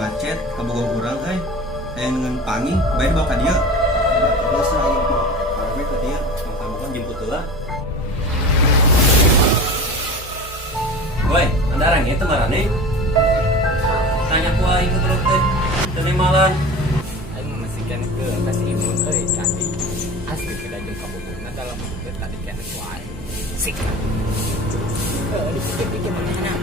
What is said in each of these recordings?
macet kabogoh urang yang dengan pangi bayar bawa ka dieu biasa aya karena ke dia kamu kan jemput lah. Woi, anda orang itu marane tanya ku aing belum teh teu malan aing memastikan ke kasih imun euy cantik asli kada jeung kabogona dalam teh tadi kana ku aing sik dipikir-pikir mana.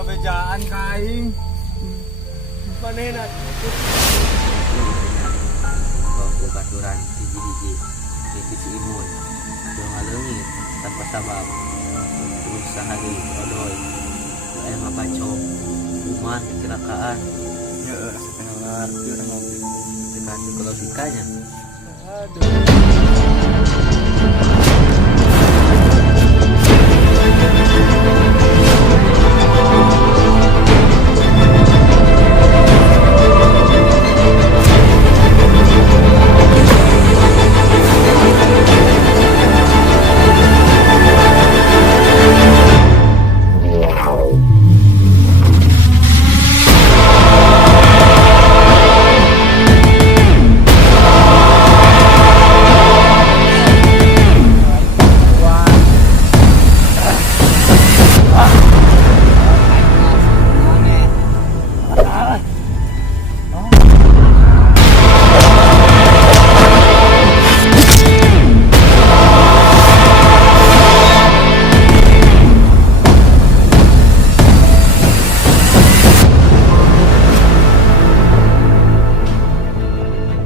Bejaan kaing panena bawa baturan hiji-hiji itu si imun jeung ngaleungit tanpa sabab terus sahari odoy aya ngabacok kumaha kecelakaan ya setengah ngarti urang mobil tekan psikologikanya aduh